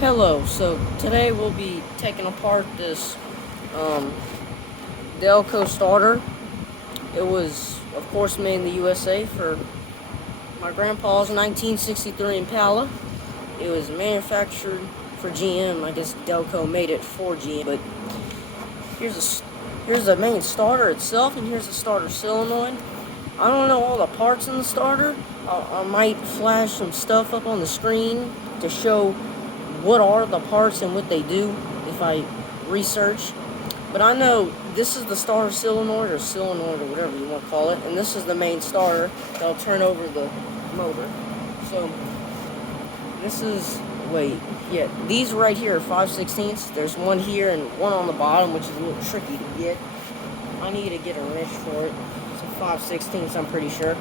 Hello, so today we'll be taking apart this Delco starter. It was, of course, made in the USA for my grandpa's 1963 Impala. It was manufactured for GM. I guess Delco made it for GM, but here's the main starter itself, and here's the starter solenoid. I don't know all the parts in the starter. I might flash some stuff up on the screen to show what are the parts and what they do if I research. But I know this is the starter solenoid or whatever you want to call it, and this is the main starter that'll turn over the motor. So this is, these right here are 5/16. There's one here and one on the bottom, which is a little tricky to get. I need to get a wrench for it. It's a 5/16, I'm pretty sure.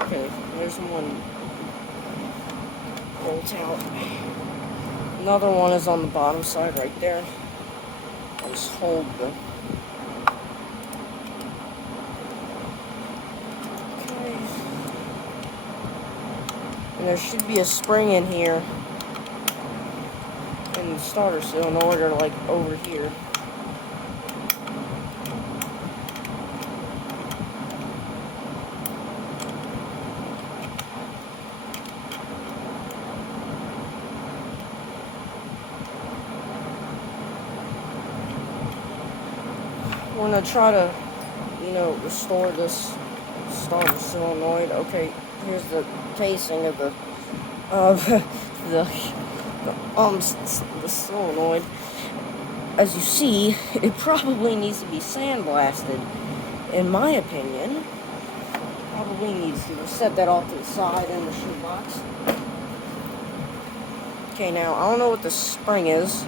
Okay, there's one bolt out. Another one is on the bottom side right there. I'll just hold the... Okay. And there should be a spring in here. And the starter solenoid are like over here. I'm gonna try to, restore this starter solenoid. Okay, here's the casing of the solenoid. As you see, it probably needs to be sandblasted. In my opinion, probably needs to set that off to the side in the shoebox. Okay, now I don't know what the spring is.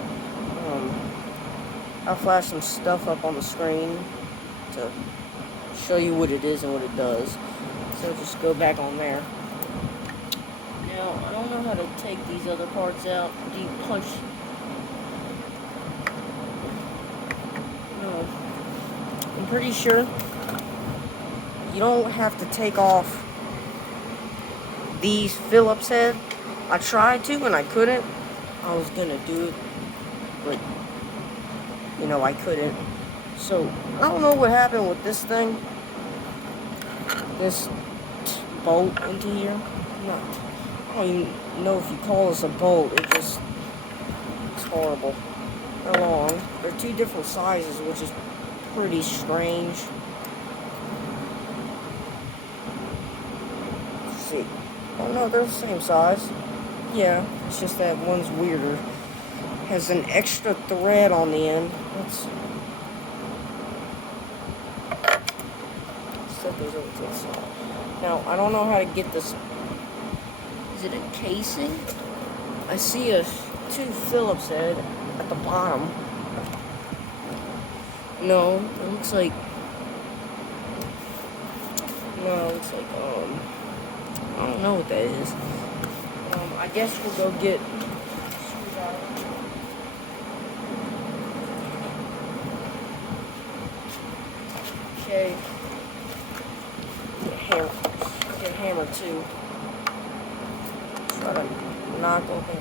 I'll flash some stuff up on the screen to show you what it is and what it does. So just go back on there. Now, I don't know how to take these other parts out. Do you punch? No. I'm pretty sure you don't have to take off these Phillips head. I tried to and I couldn't. I was gonna do it, but I couldn't. So I don't know what happened with this thing. This bolt into here. I don't even know if you call this a bolt. It's horrible. They're long. They're two different sizes, which is pretty strange. Let's see. Oh no, they're the same size. Yeah, it's just that one's weirder. Has an extra thread on the end. Let's set those over to the side. Now, I don't know how to get this. Is it a casing? I see two Phillips head at the bottom. No, it looks like. No, it looks like, I don't know what that is. I guess we'll go get. Okay. Get a hammer too. Try to knock open.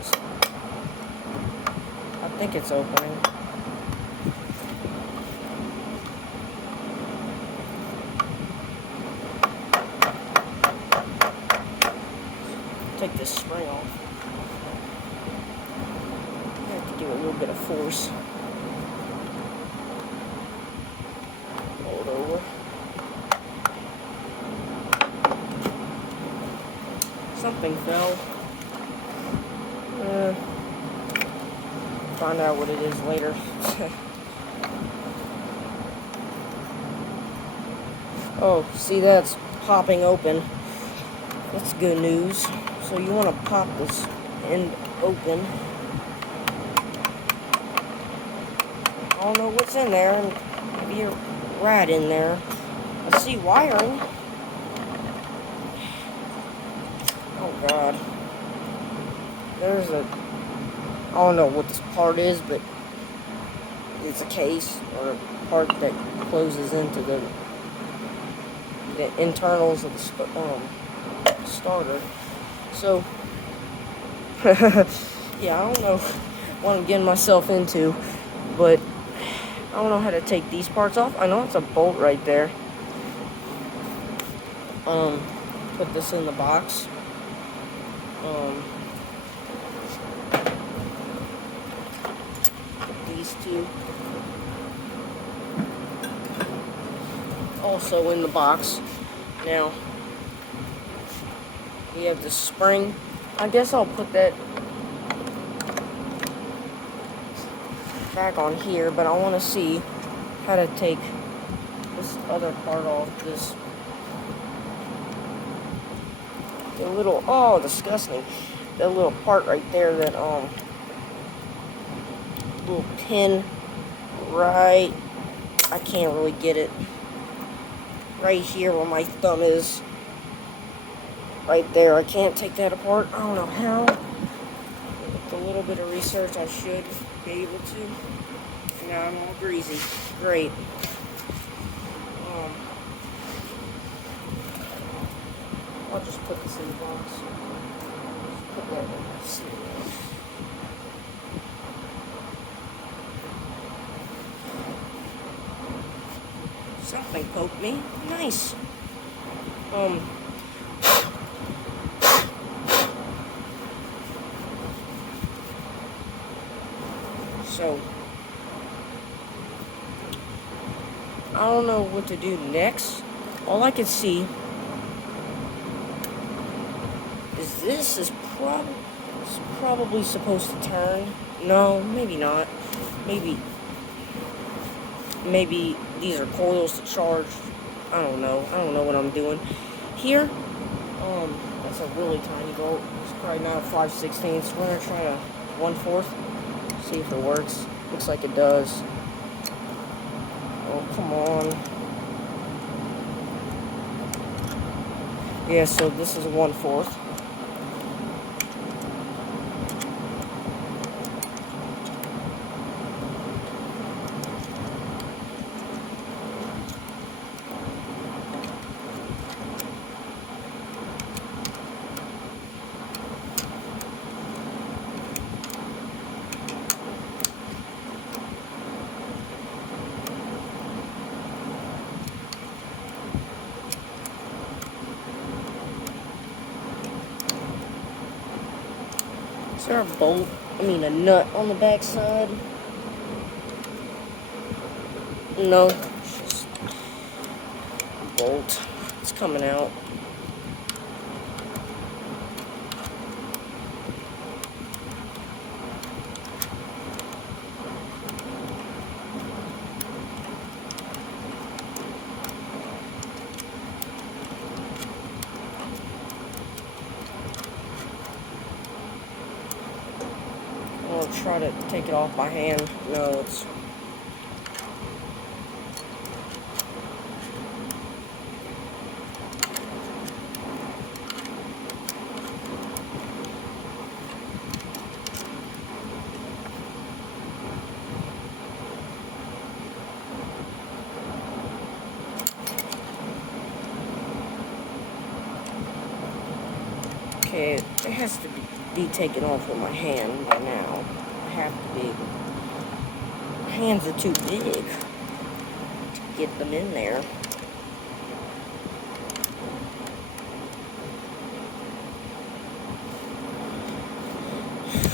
I think it's opening. Take this spring off. I have to give it a little bit of force. Hold over. Something fell. Find out what it is later. Oh, see, that's popping open. That's good news. So you want to pop this end open. I don't know what's in there. Maybe be a rat in there. I see wiring. Oh god. There's a... I don't know what this part is, but it's a case or a part that closes into the internals of the starter. So, yeah, I don't know what I'm getting myself into, but I don't know how to take these parts off. I know it's a bolt right there. Put this in the box. Put these two also in the box. Now, we have the spring. I guess I'll put that back on here, but I want to see how to take this other part off. The little, oh, disgusting. That little part right there, that little pin right, I can't really get it. Right here where my thumb is. Right there, I can't take that apart. I don't know how. With a little bit of research, I should be able to. Now I'm all greasy. Great. I'll just put this in the box. Put that in. Something poked me. Nice. So, I don't know what to do next. All I can see is this is probably supposed to turn. No, maybe not. Maybe these are coils to charge. I don't know. I don't know what I'm doing. Here, that's a really tiny bolt. It's probably not a 5/16. We're gonna try a 1/4. See if it works. Looks like it does. Oh, come on. Yeah, so this is a 1/4. Is there a nut on the back side? No, it's just a bolt. It's coming out. I'll try to take it off by hand. No, it's... Okay, it has to be taken off with my hand by now. I have to be. My hands are too big to get them in there.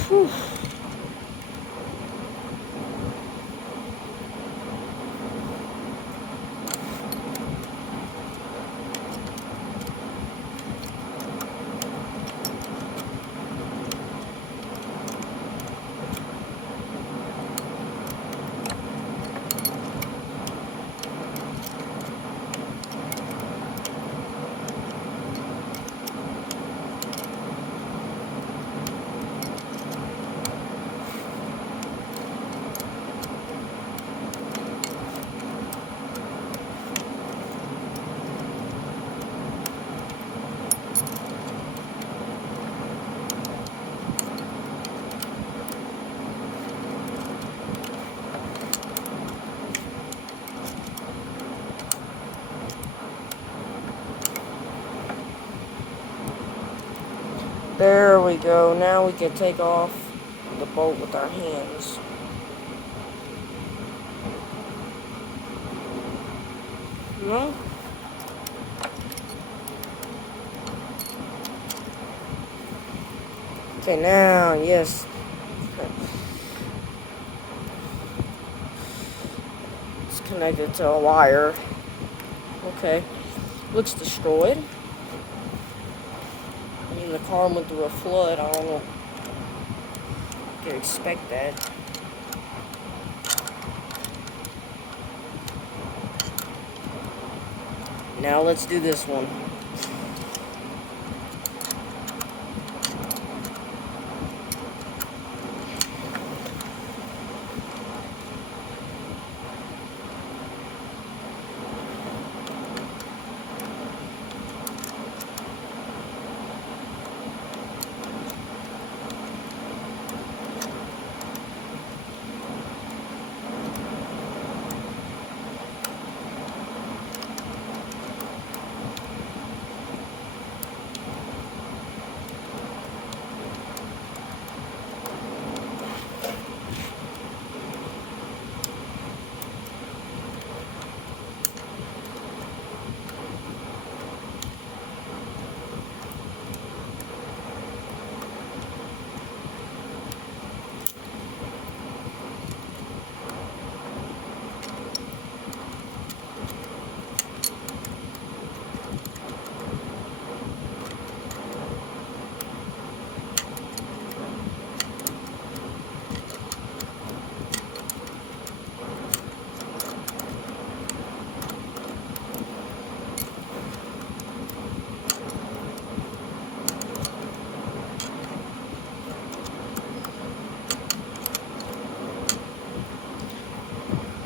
Whew. There we go. Now we can take off the bolt with our hands. No? Okay, now, yes. It's connected to a wire. Okay. Looks destroyed. I mean, the car went through a flood. I don't know. You could expect that. Now let's do this one.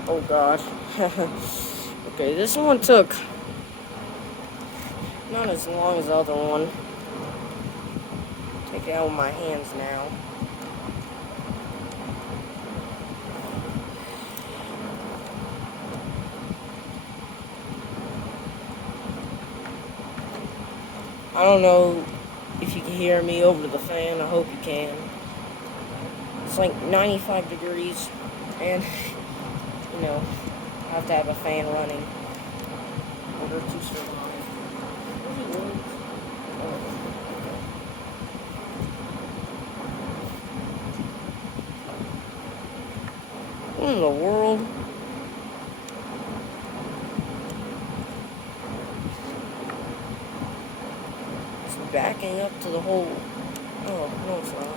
Oh gosh. Okay, this one took not as long as the other one. Take it out with my hands now. I don't know if you can hear me over the fan. I hope you can. It's like 95 degrees, and you know, I have to have a fan running in order to survive. What in the world? It's backing up to the hole. Oh, no it's not.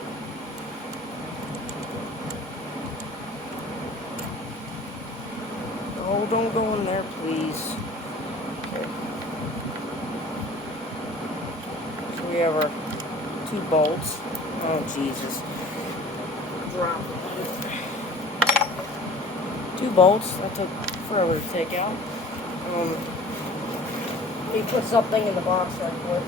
Oh, don't go in there, please. Okay. So we have our 2 bolts. Oh, Jesus. Drop it. 2 bolts. That took forever to take out. Let me put something in the box right quick.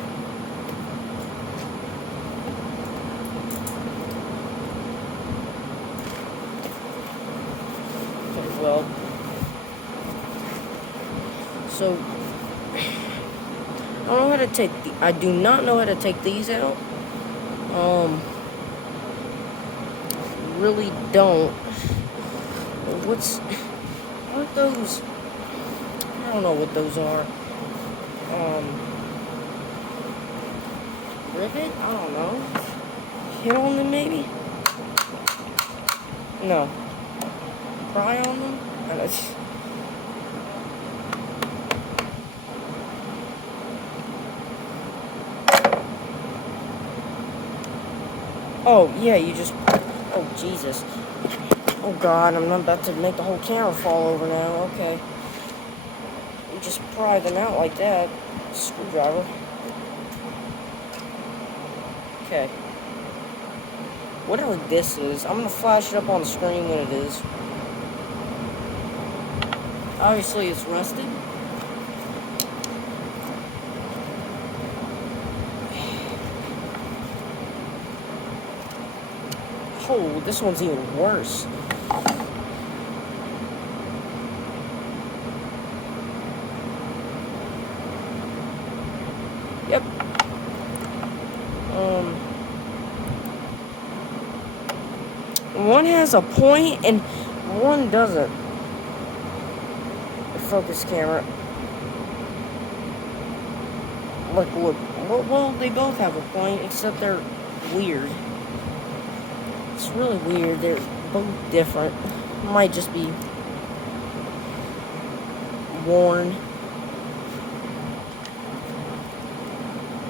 Okay, well. So, I don't know how to take I do not know how to take these out. Really don't. Aren't those? I don't know what those are. Rivet? I don't know. Hit on them maybe? No. Pry on them? I don't. Oh, yeah, you just... Oh, Jesus. Oh, God, I'm about to make the whole camera fall over now. Okay. You just pry them out like that. Screwdriver. Okay. Whatever this is, I'm gonna flash it up on the screen when it is. Obviously, it's rusted. Oh, this one's even worse. Yep. one has a point and one doesn't. The focus camera. Look. Well, they both have a point, except they're weird. It's really weird. They're both different. Might just be worn.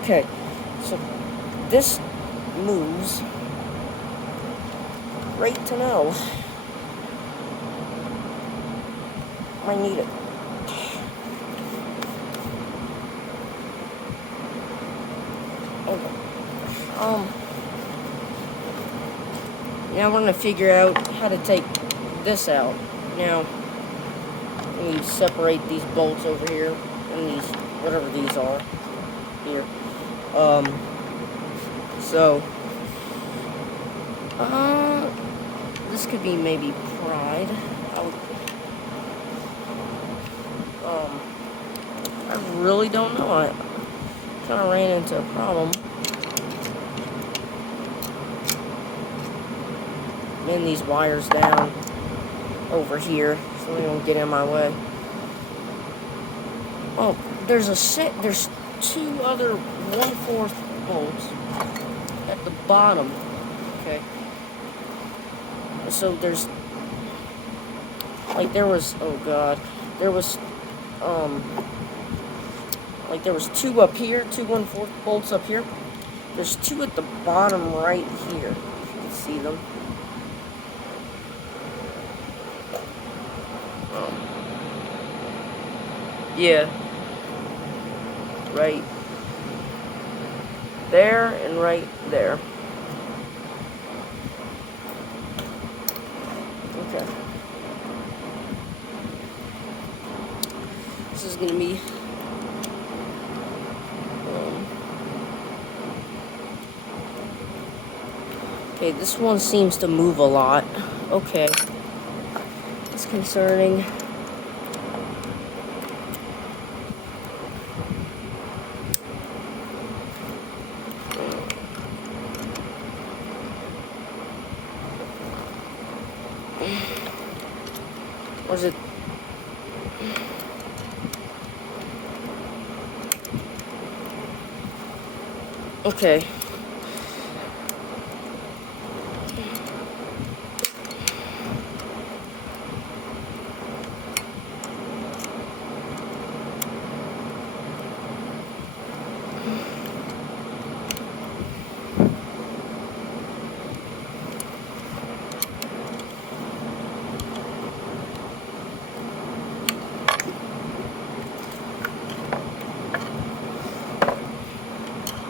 Okay, so this moves. Great to know. I need it. Okay. Now we're gonna figure out how to take this out. Now, we separate these bolts over here and these, whatever these are, here. This could be maybe pried. I really don't know. I kind of ran into a problem. In these wires down over here so they don't get in my way. Oh, there's two other 1/4 bolts at the bottom. Okay. So there was two up here, two 1/4 bolts up here. There's two at the bottom right here. If you can see them. Yeah. Right there and right there. Okay. This is gonna be okay, this one seems to move a lot. Okay. It's concerning. Or is it? Okay.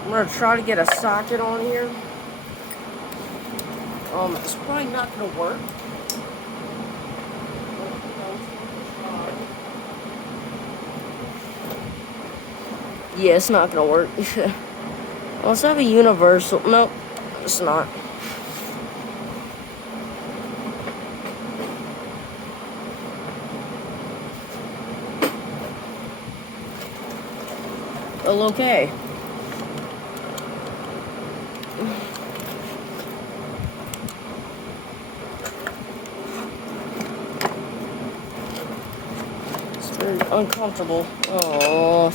I'm gonna try to get a socket on here. It's probably not gonna work. Yeah, it's not gonna work. Let's have a universal. Nope, it's not. Well, okay. It's very uncomfortable. Oh.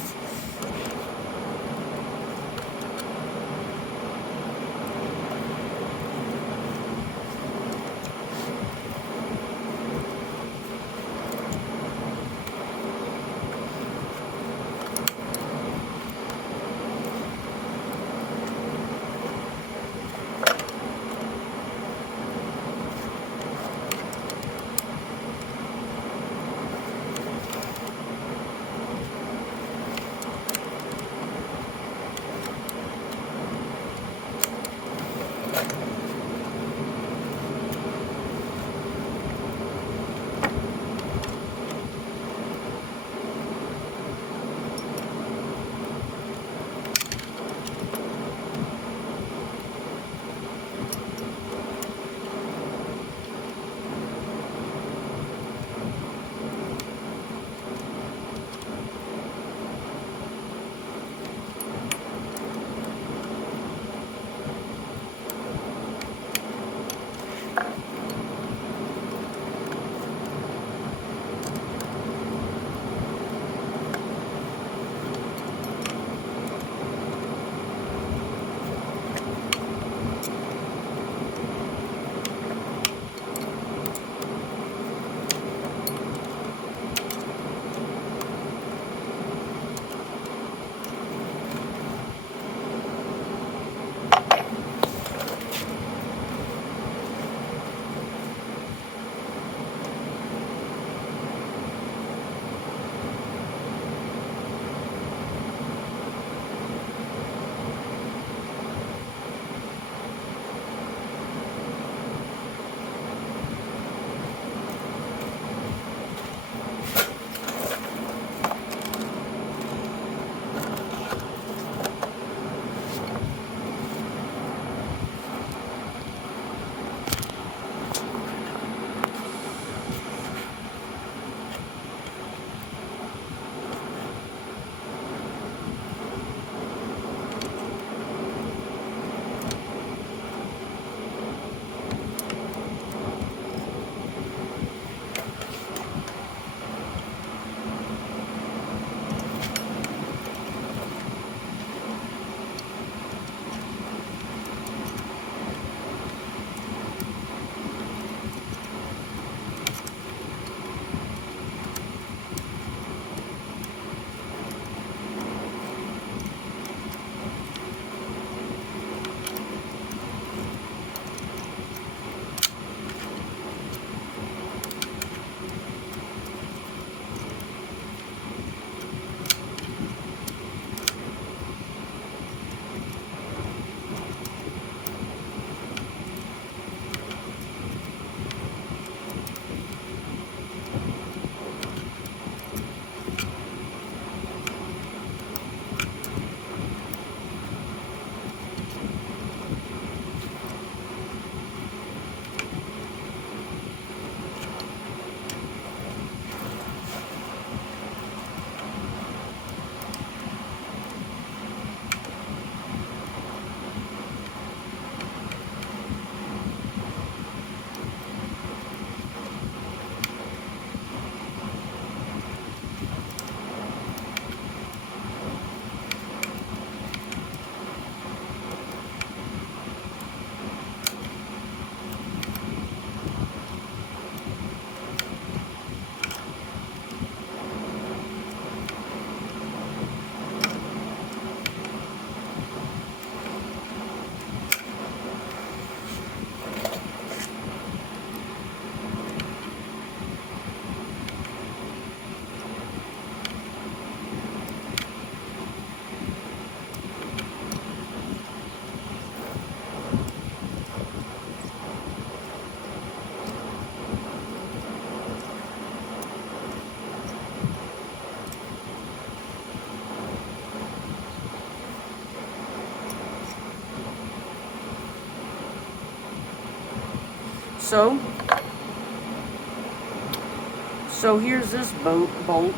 So here's this bolt.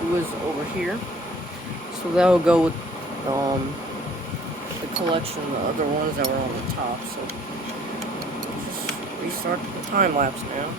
It was over here. So that will go with the collection of the other ones that were on the top. So just restart the time lapse now.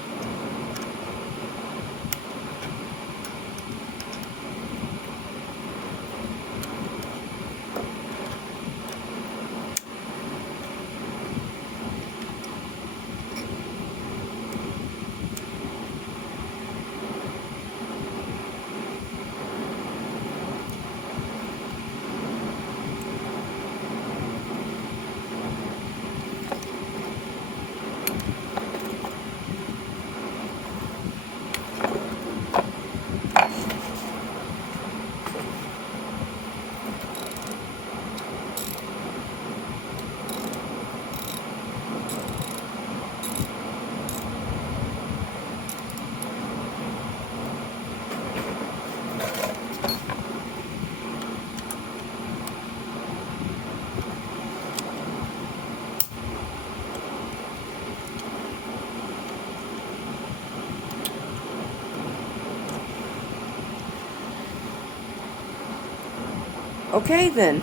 Okay then.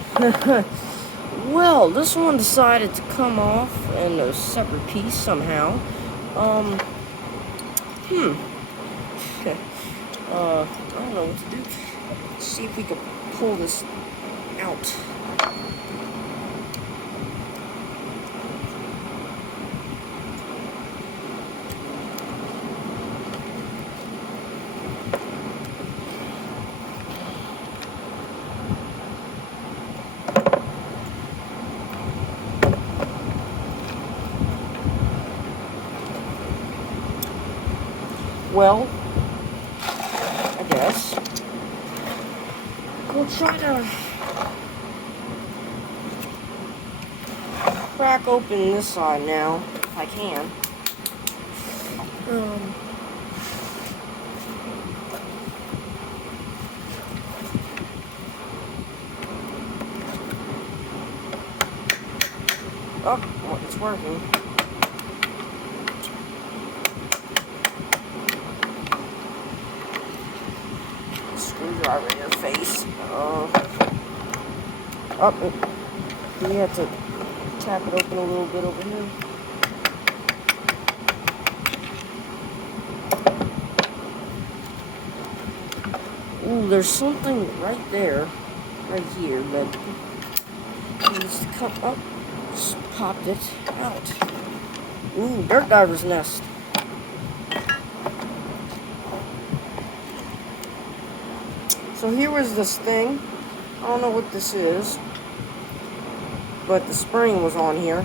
Well, this one decided to come off in a separate piece somehow. I don't know what to do. Let's see if we can pull this out. Well, I guess we'll try to crack open this side now, if I can. Oh, well, it's working. Screwdriver in your face. We have to tap it open a little bit over here. Ooh, there's something right there, right here, that needs to come up. Just popped it out. Ooh, dirt diver's nest. So here was this thing. I don't know what this is, but the spring was on here,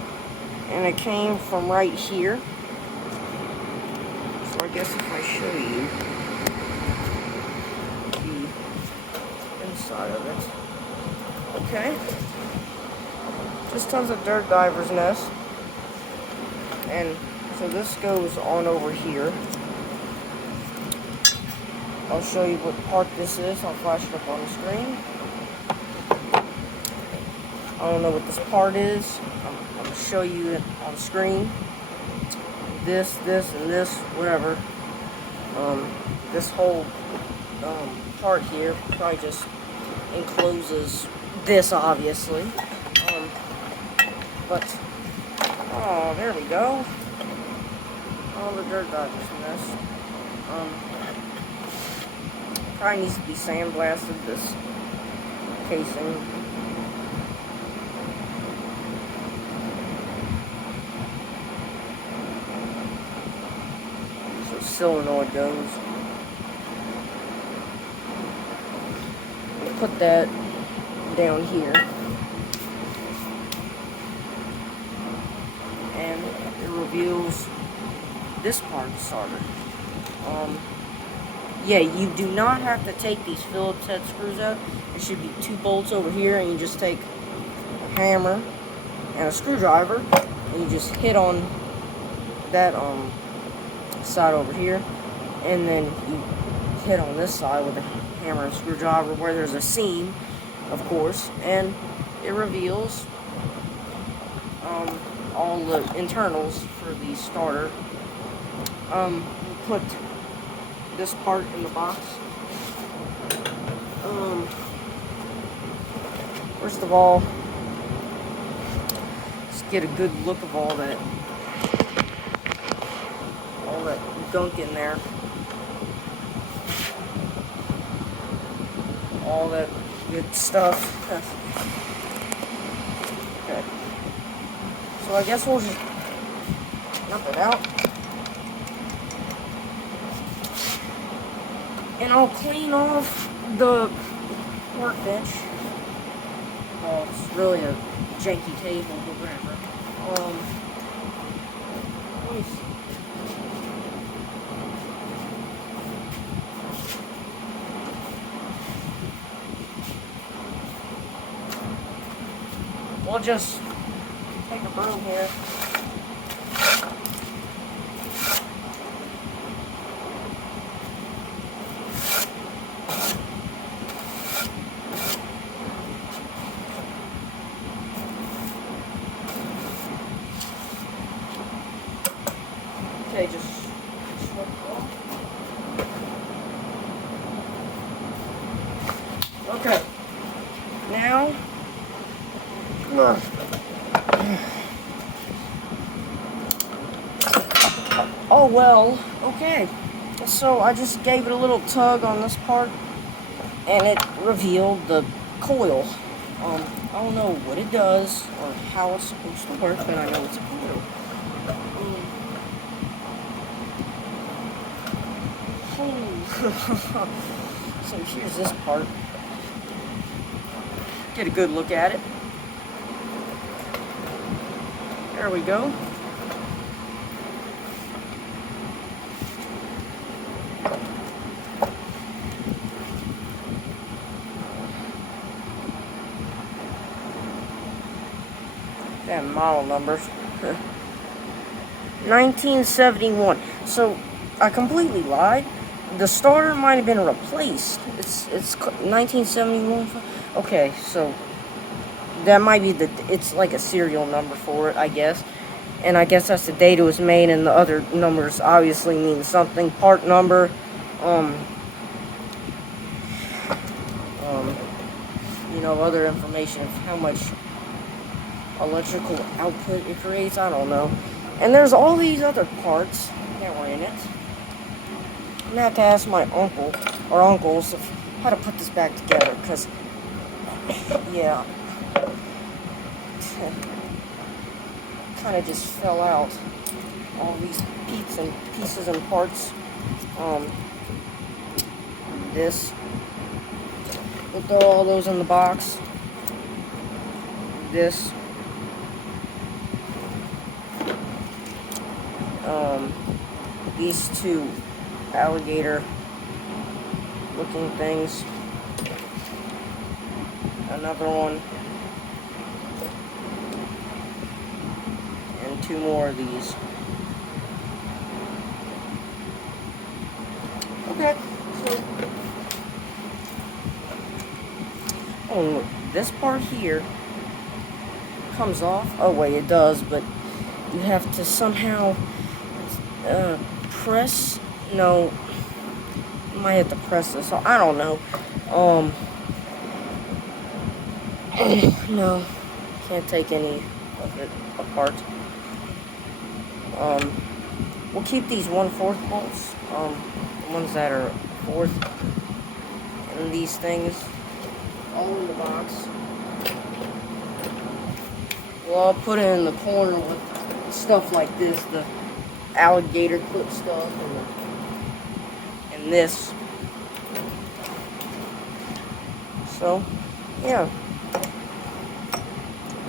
and it came from right here. So I guess if I show you the inside of it. Okay. Just tons of dirt diver's nest. And so this goes on over here. I'll show you what part this is. I'll flash it up on the screen. I don't know what this part is. I'm going to show you it on screen. This, and this, whatever. This whole part here probably just encloses this, obviously. But, oh, there we go. All the dirt diver's nest. Probably needs to be sandblasted, this casing. So solenoid goes. We'll put that down here. And it reveals this part of the starter. Yeah, you do not have to take these Phillips head screws out. There should be 2 bolts over here, and you just take a hammer and a screwdriver, and you just hit on that side over here, and then you hit on this side with a hammer and screwdriver where there's a seam, of course, and it reveals all the internals for the starter. We'll put this part in the box. First of all, let's get a good look of all that gunk in there. All that good stuff. Okay. So I guess we'll just dump it out. And I'll clean off the workbench. Well, it's really a janky table, but whatever. Let me see. We'll just take a broom here. Okay, just swipe it off. Okay, now. Oh well, okay. So I just gave it a little tug on this part, and it revealed the coil. I don't know what it does or how it's supposed to work, but I know it's a coil. So here's this part. Get a good look at it. There we go. Damn model numbers. 1971. So I completely lied. The starter might have been replaced. It's 1971. Okay, so that might be it's like a serial number for it, I guess. And I guess that's the date it was made, and the other numbers obviously mean something. Part number, you know, other information of how much electrical output it creates, I don't know. And there's all these other parts that were in it. I'm gonna have to ask my uncle or uncles how to put this back together, because, yeah, kind of just fell out. All these pieces and parts. This. We'll throw all those in the box. This. These two alligator looking things. Another one. And two more of these. Okay, so look, this part here comes off. Oh wait, it does, but you have to somehow press. No, you might have to press this. I don't know. No, can't take any of it apart. We'll keep these 1/4 bolts, the ones that are 4th, and these things all in the box. Well, I'll put it in the corner with stuff like this, the alligator clip stuff, and this. So, yeah.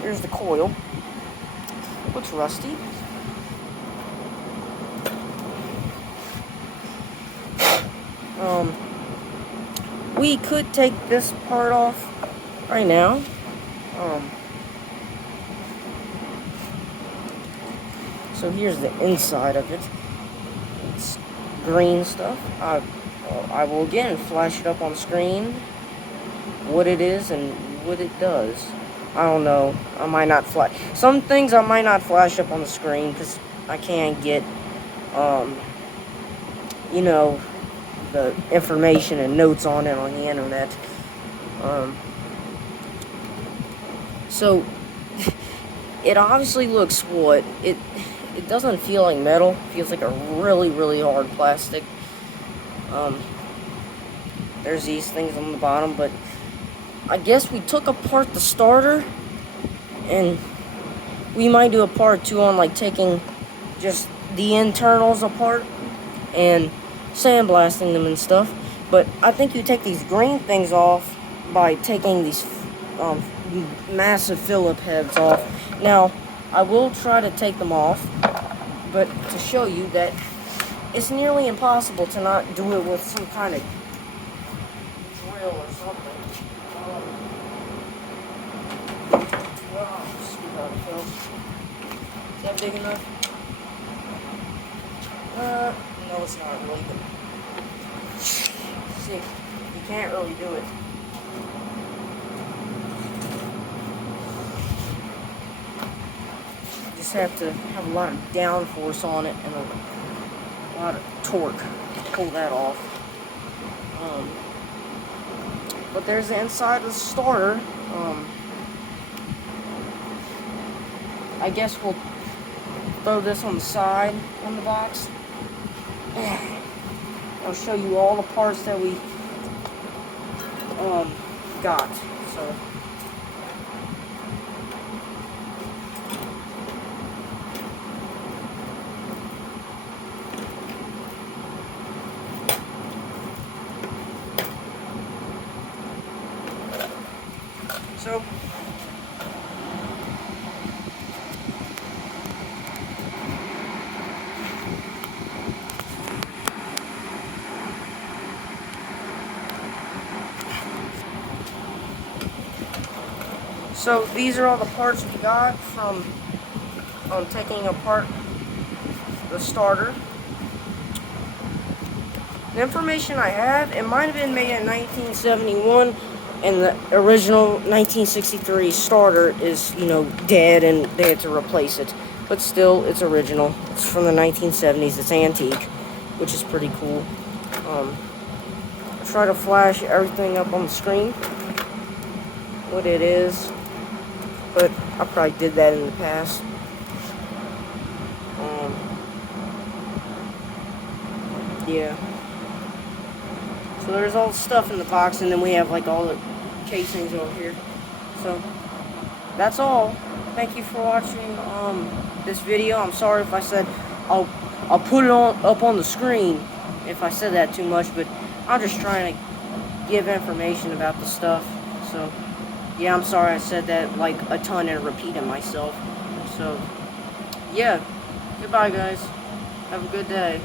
Here's the coil. Looks rusty. We could take this part off right now. So here's the inside of it. It's green stuff. I will again flash it up on screen, what it is and what it does. I don't know. I might not flash. Some things I might not flash up on the screen because I can't get, you know, the information and notes on it on the internet. So it obviously looks what it doesn't feel like metal. It feels like a really hard plastic. There's these things on the bottom, but I guess we took apart the starter, and we might do a part 2 on like taking just the internals apart and sandblasting them and stuff. But I think you take these green things off by taking these massive Phillip heads off. Now, I will try to take them off, but to show you that it's nearly impossible to not do it with some kind of drill or something. Is that big enough? No, it's not really, but see, you can't really do it. You just have to have a lot of downforce on it and a lot of torque to pull that off. But there's the inside of the starter. I guess we'll throw this on the side on the box. I'll show you all the parts that we got. So So these are all the parts we got from taking apart the starter. The information I have, it might have been made in 1971, and the original 1963 starter is, dead, and they had to replace it. But still, it's original. It's from the 1970s. It's antique, which is pretty cool. I'll try to flash everything up on the screen, what it is. But I probably did that in the past. Yeah. So there's all the stuff in the box, and then we have like all the casings over here. So that's all. Thank you for watching this video. I'm sorry if I said I'll put it up on the screen if I said that too much, but I'm just trying to give information about the stuff. So yeah, I'm sorry I said that like a ton and repeated myself. So yeah, goodbye guys. Have a good day.